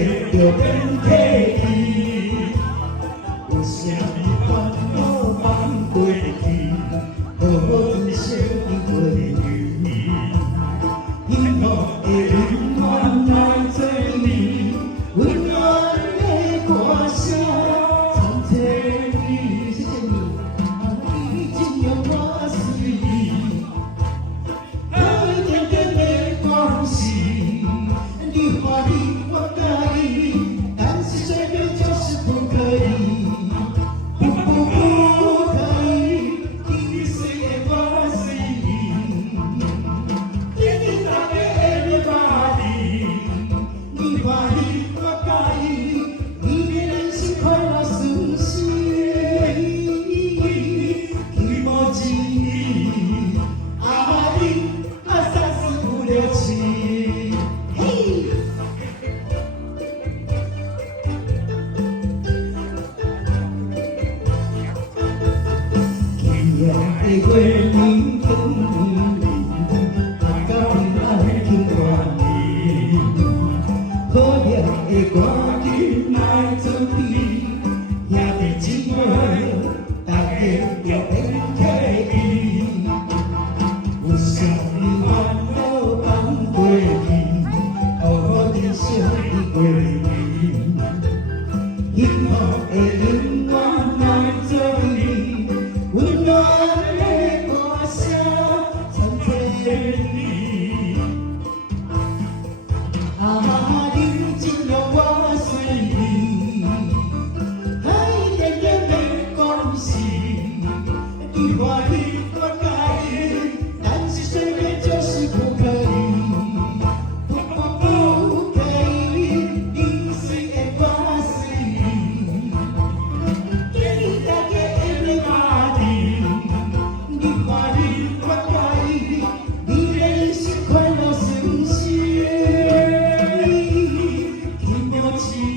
就变体，有啥物烦恼放过去，好好珍惜过去。幸福的温暖来做你，温暖的歌声藏在你，谢谢你，你真让我随意。爱甜甜的关系，你欢喜我介意，但是随便就是不可以，不可以，你随缘我随你。天天打给 everybody， 你欢喜我介意，你的人生快乐顺遂，気持ちいい。阿里阿三四五六七，嘿。今夜的月明灯明，大家平安庆团圆。好听的歌曲来作伴，兄弟姊妹大家要变体。有啥物烦恼放过去，好好珍惜过去。幸福的温暖来做你，温暖的歌声藏在你。啊，你真让我随意，爱甜甜的关系，你欢喜我介意，但是随便就是不可以，不可以，你随缘我随你。天天打给 everybody， 你欢喜我介意，你的人生快乐顺遂，気持ちいい。